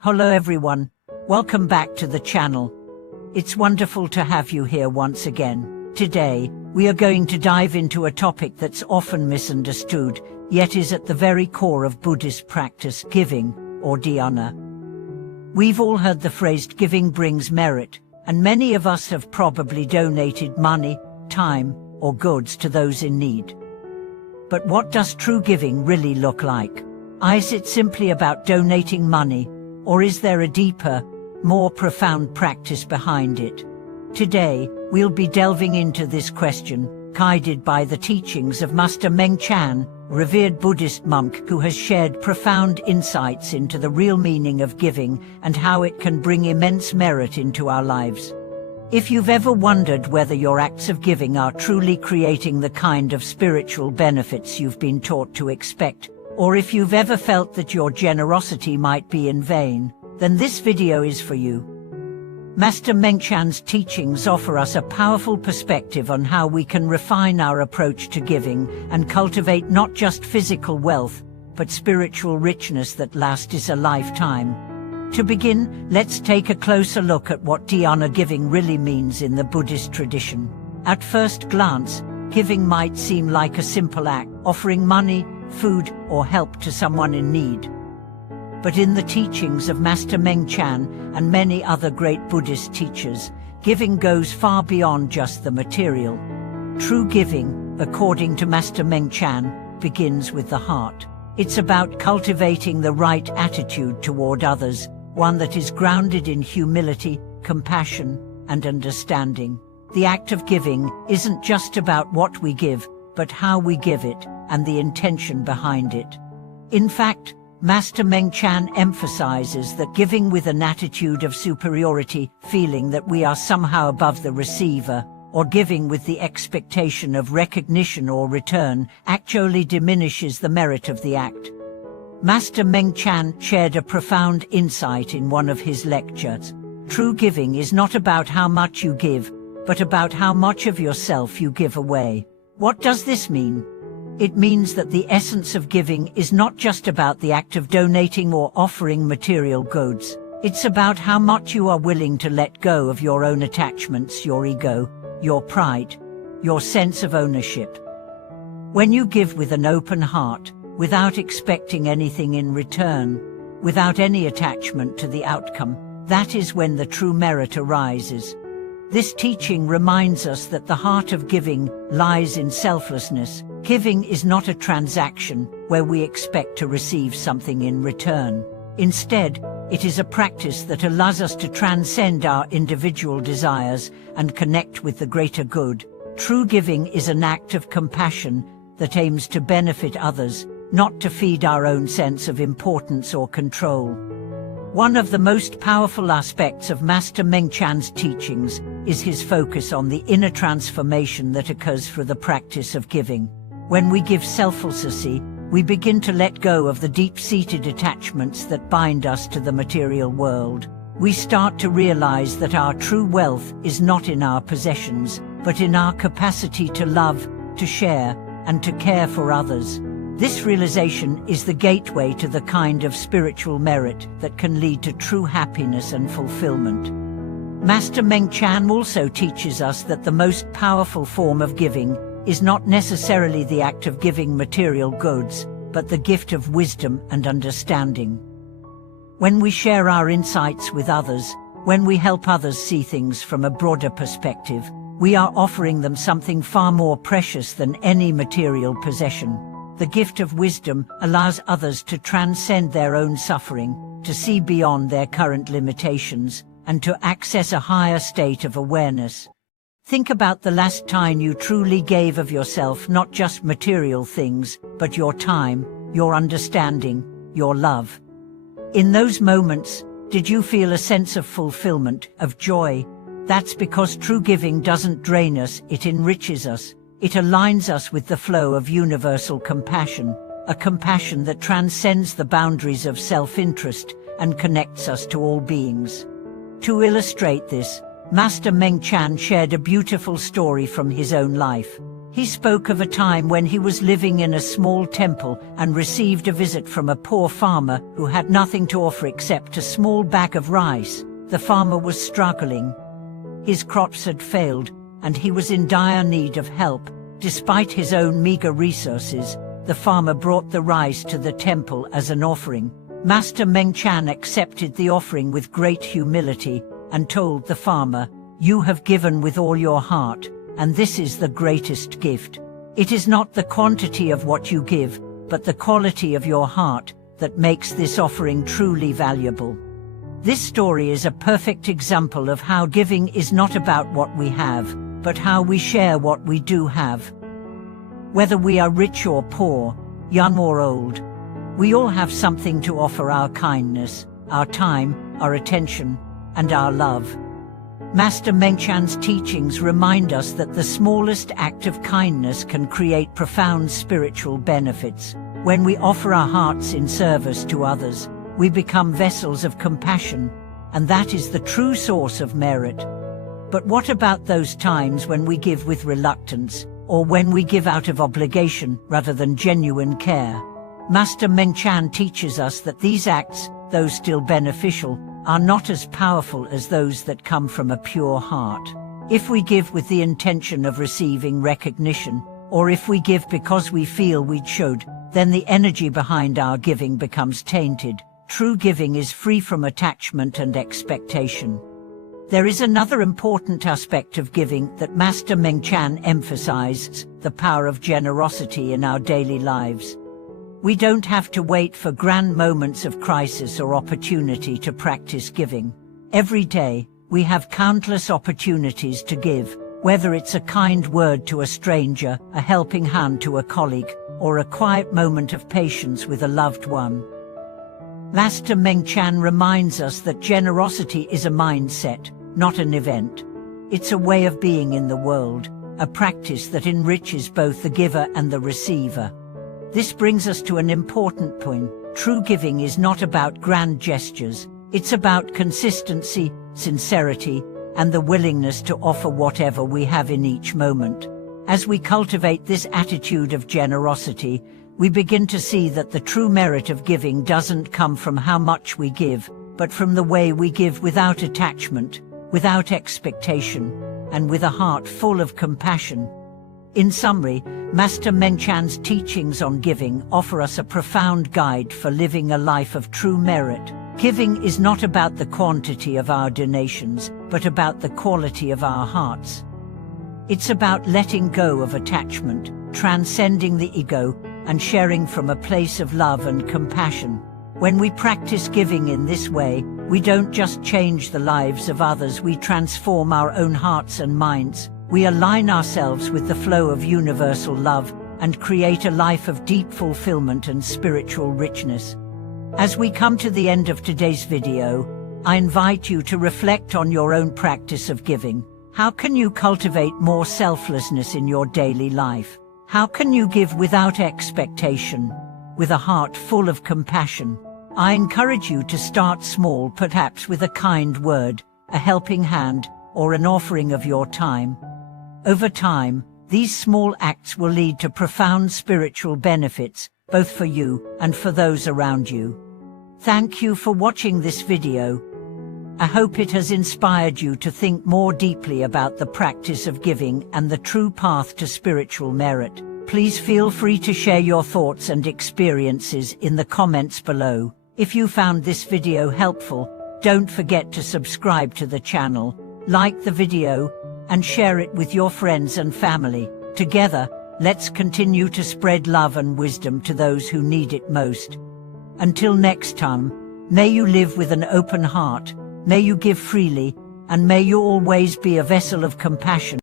Hello everyone, welcome back to the channel. It's wonderful to have you here once again. Today, we are going to dive into a topic that's often misunderstood, yet is at the very core of Buddhist practice, giving, or dhyana. We've all heard the phrase giving brings merit, and many of us have probably donated money, time, or goods to those in need. But what does true giving really look like? Is it simply about donating money, or is there a deeper, more profound practice behind it? Today, we'll be delving into this question, guided by the teachings of Master Mengchan, revered Buddhist monk who has shared profound insights into the real meaning of giving and how it can bring immense merit into our lives. If you've ever wondered whether your acts of giving are truly creating the kind of spiritual benefits you've been taught to expect, or if you've ever felt that your generosity might be in vain, then this video is for you. Master Mengchan's teachings offer us a powerful perspective on how we can refine our approach to giving and cultivate not just physical wealth, but spiritual richness that lasts a lifetime. To begin, let's take a closer look at what dhyana giving really means in the Buddhist tradition. At first glance, giving might seem like a simple act, offering money, food, or help to someone in need. But in the teachings of Master Mengchan and many other great Buddhist teachers, giving goes far beyond just the material. True giving, according to Master Mengchan, begins with the heart. It's about cultivating the right attitude toward others, one that is grounded in humility, compassion, and understanding. The act of giving isn't just about what we give, but how we give it, and the intention behind it. In fact, Master Mengchan emphasizes that giving with an attitude of superiority, feeling that we are somehow above the receiver, or giving with the expectation of recognition or return, actually diminishes the merit of the act. Master Mengchan shared a profound insight in one of his lectures. True giving is not about how much you give, but about how much of yourself you give away. What does this mean? It means that the essence of giving is not just about the act of donating or offering material goods. It's about how much you are willing to let go of your own attachments, your ego, your pride, your sense of ownership. When you give with an open heart, without expecting anything in return, without any attachment to the outcome, that is when the true merit arises. This teaching reminds us that the heart of giving lies in selflessness. Giving is not a transaction where we expect to receive something in return. Instead, it is a practice that allows us to transcend our individual desires and connect with the greater good. True giving is an act of compassion that aims to benefit others, not to feed our own sense of importance or control. One of the most powerful aspects of Master Mengchan's teachings is his focus on the inner transformation that occurs through the practice of giving. When we give selflessly, we begin to let go of the deep-seated attachments that bind us to the material world. We start to realize that our true wealth is not in our possessions, but in our capacity to love, to share, and to care for others. This realization is the gateway to the kind of spiritual merit that can lead to true happiness and fulfillment. Master Mengchan also teaches us that the most powerful form of giving is not necessarily the act of giving material goods, but the gift of wisdom and understanding. When we share our insights with others, when we help others see things from a broader perspective, we are offering them something far more precious than any material possession. The gift of wisdom allows others to transcend their own suffering, to see beyond their current limitations, and to access a higher state of awareness. Think about the last time you truly gave of yourself, not just material things, but your time, your understanding, your love. In those moments, did you feel a sense of fulfillment, of joy? That's because true giving doesn't drain us, it enriches us. It aligns us with the flow of universal compassion, a compassion that transcends the boundaries of self-interest and connects us to all beings. To illustrate this, Master Mengchan shared a beautiful story from his own life. He spoke of a time when he was living in a small temple and received a visit from a poor farmer who had nothing to offer except a small bag of rice. The farmer was struggling. His crops had failed, and he was in dire need of help. Despite his own meager resources, the farmer brought the rice to the temple as an offering. Master Mengchan accepted the offering with great humility and told the farmer, "You have given with all your heart, and this is the greatest gift. It is not the quantity of what you give, but the quality of your heart that makes this offering truly valuable." This story is a perfect example of how giving is not about what we have, but how we share what we do have. Whether we are rich or poor, young or old, we all have something to offer: our kindness, our time, our attention, and our love. Master Mengchan's teachings remind us that the smallest act of kindness can create profound spiritual benefits. When we offer our hearts in service to others, we become vessels of compassion, and that is the true source of merit. But what about those times when we give with reluctance, or when we give out of obligation rather than genuine care? Master Mengchan teaches us that these acts, though still beneficial, are not as powerful as those that come from a pure heart. If we give with the intention of receiving recognition, or if we give because we feel we should, then the energy behind our giving becomes tainted. True giving is free from attachment and expectation. There is another important aspect of giving that Master Mengchan emphasizes: the power of generosity in our daily lives. We don't have to wait for grand moments of crisis or opportunity to practice giving. Every day, we have countless opportunities to give, whether it's a kind word to a stranger, a helping hand to a colleague, or a quiet moment of patience with a loved one. Master Mengchan reminds us that generosity is a mindset, not an event. It's a way of being in the world, a practice that enriches both the giver and the receiver. This brings us to an important point. True giving is not about grand gestures. It's about consistency, sincerity, and the willingness to offer whatever we have in each moment. As we cultivate this attitude of generosity, we begin to see that the true merit of giving doesn't come from how much we give, but from the way we give without attachment, without expectation, and with a heart full of compassion. In summary, Master Mengchan's teachings on giving offer us a profound guide for living a life of true merit. Giving is not about the quantity of our donations, but about the quality of our hearts. It's about letting go of attachment, transcending the ego, and sharing from a place of love and compassion. When we practice giving in this way, we don't just change the lives of others, we transform our own hearts and minds. We align ourselves with the flow of universal love and create a life of deep fulfillment and spiritual richness. As we come to the end of today's video, I invite you to reflect on your own practice of giving. How can you cultivate more selflessness in your daily life? How can you give without expectation, with a heart full of compassion? I encourage you to start small, perhaps with a kind word, a helping hand, or an offering of your time. Over time, these small acts will lead to profound spiritual benefits, both for you and for those around you. Thank you for watching this video. I hope it has inspired you to think more deeply about the practice of giving and the true path to spiritual merit. Please feel free to share your thoughts and experiences in the comments below. If you found this video helpful, don't forget to subscribe to the channel, like the video, and share it with your friends and family. Together, let's continue to spread love and wisdom to those who need it most. Until next time, may you live with an open heart, may you give freely, and may you always be a vessel of compassion.